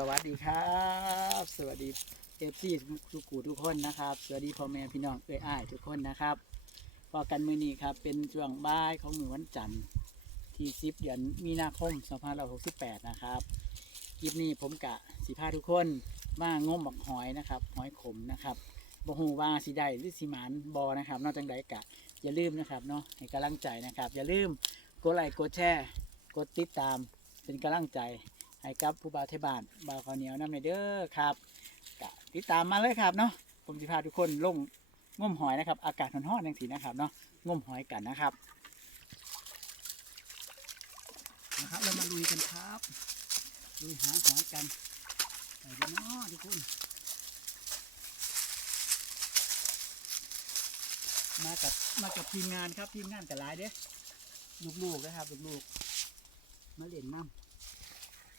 สวัสดีครับ สวัสดีเอฟซีทุกกูทุกคนนะครับ สวัสดีพ่อแม่พี่น้องเอ้ยอ้ายทุกคนนะครับพอกันมือนี้ครับเป็นช่วงบ่ายของมือวันจันทร์ที่10เดือนมีนาคม2568 นะครับคลิปนี้ผมกะสิพาทุกคนมางมบักหอยนะครับหอยขมนะครับบ่ฮู้ว่าสิได้หรือสิหมานบอนะครับ นอกจากใดกะอย่าลืมนะครับเนาะให้กำลังใจนะครับ อย่าลืมกดไลค์กดแชร์กดติดตามเป็นกำลังใจ ให้กับผู้บ่าวไทยบ้านบ่าวข้าวเหนียวน้ำในเด้อครับก็ติดตามมาเลยครับเนาะผมจะพาทุกคนลงงมหอยนะครับ อากาศร้อนๆอย่างสีนะครับเนาะงมหอยกันนะครับนะครับเรามาลุยกันครับลุยหาหอยกันไปกันเนาะทุกคนมากับมากับทีมงานครับทีมงานกับหลายเด้อลูกๆนะครับลูกๆมาเล่นน้ำ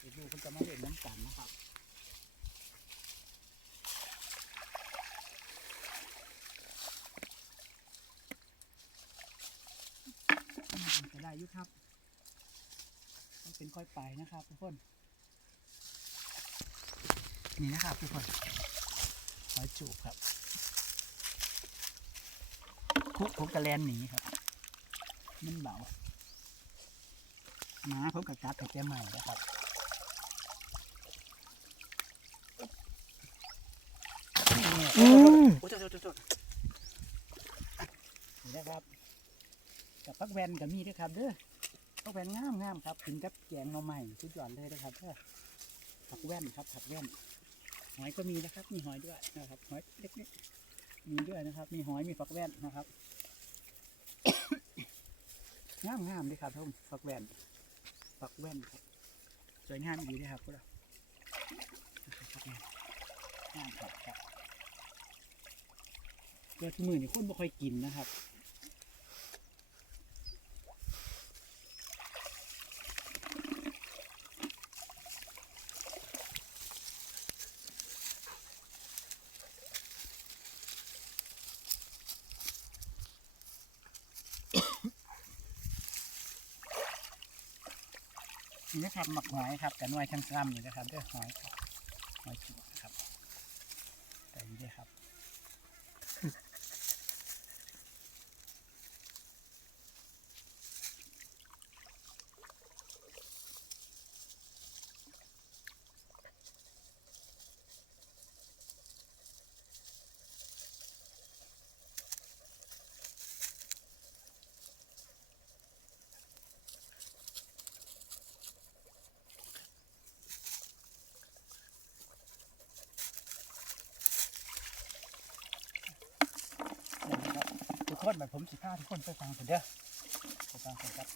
ดี๋ยวดูเขาจะมาเล่นน้ำกันนะครับจะได้ยุครับต้องเป็นค่อยไปนะครับทุกคน นี่นะครับทุกคนหอยจูบครับ คุกผมกระแลนหนีครับ มันเบาหมาผมกระจัดให้แกใหม่นะครับ อืมโอ้โหโทษโทษโทษโทษนี่นะครับกับพักแวนกับมีด้วยครับเด้อพักแวนงามงามครับกินกับแกงหน่อใหม่สุดยอดเลยนะครับเด้อผักแว่นครับผักแว่นหอยก็มีนะครับ มีหอยด้วยนะครับหอยเล็กๆมีด้วยนะครับ มีหอยมีผักแว่นนะครับงามงามเลยครับทุกคนผักแว่นผักแว่นครับสวยงามดีเลยครับพวกเราผักแว่นงามครับ ครับเกิดมือนี่คนบ่ค่อยกินนะครับนี่นะครับหมักหอยครับกับหน่วยช่างซ้ำนี่นะครับด้วยหอยครับหอยจุกนะครับแต่นี้ด้วยครับ คนแบบผมสิพาทุกคนไปฟังกันเด้อไปฟังกันครับ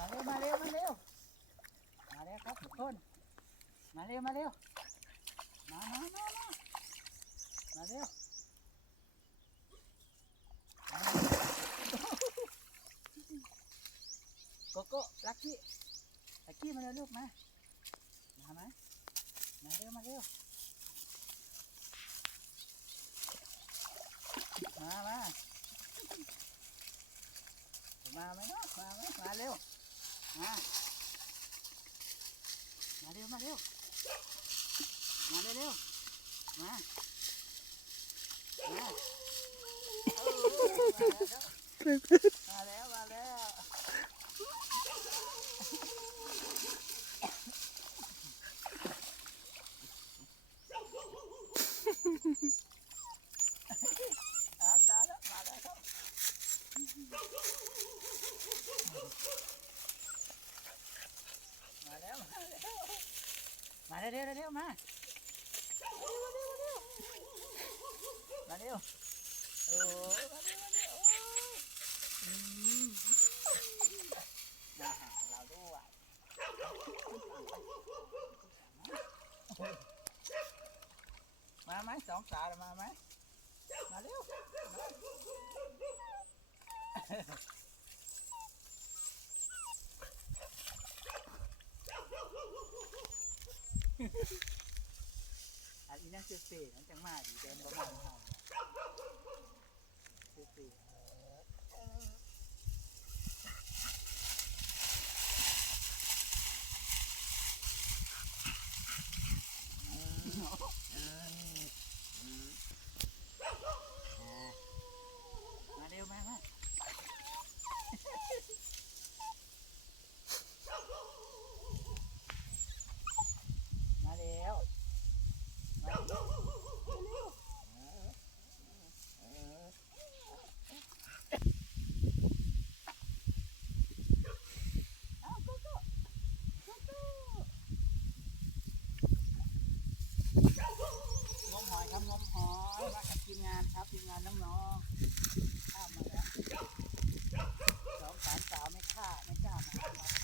มาเร็วมาเร็วมาเร็วมาเร็วครับทุกคนมา เร็ว มาเร็ว มามามามามาเร็วโกโก้ลักกี้ลักกี้มาเร็วลูกมา มาไหมมาเร็ว มาเร็ว มามามาไหมเนาะมาไหมมาเร็ว มา มาเร็ว มาเร็ว มาเร็วๆมามาเออมาแล้ว มาแล้ว มาแล้ว มาแล้ว มาแล้ว มา เร็วเร็วมามาเร็วโอ้ยมาเร็วเร็วมมาหาเราด้วยมาไหมสองสาวมาไหมมาเร็วมา อันนี้นั่นคือเฟ่นั่นจังมากดีเดินประมาณห้าคือเฟ่มาเร็วมามามาเร็วมาเร็ว เอากูกูกูกูงมหอยครับงมหอยมากับ ทีมงานครับทีมงนน้องๆข้ามมาแล้วสองสามสาวไม่ฆ่าไม่กล้ามา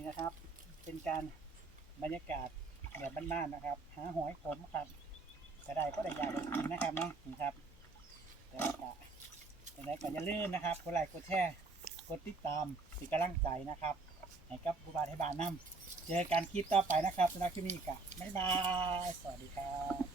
นี่นะครับ เป็นการบรรยากาศแบบบ้านๆนะครับ หาหอยขมครับจะได้ก็ได้ยาได้กินนะครับเนาะนี่ครับแต่ว่าก็จะได้ก็อย่าลืมนะครับกดไลค์กดแชร์กดติดตามสิกำลังใจนะครับให้กับผู้บาทให้บานนำเจอกันคลิปต่อไปนะครับสำหรับคลิปนี้กะบ๊ายบาย สวัสดีครับ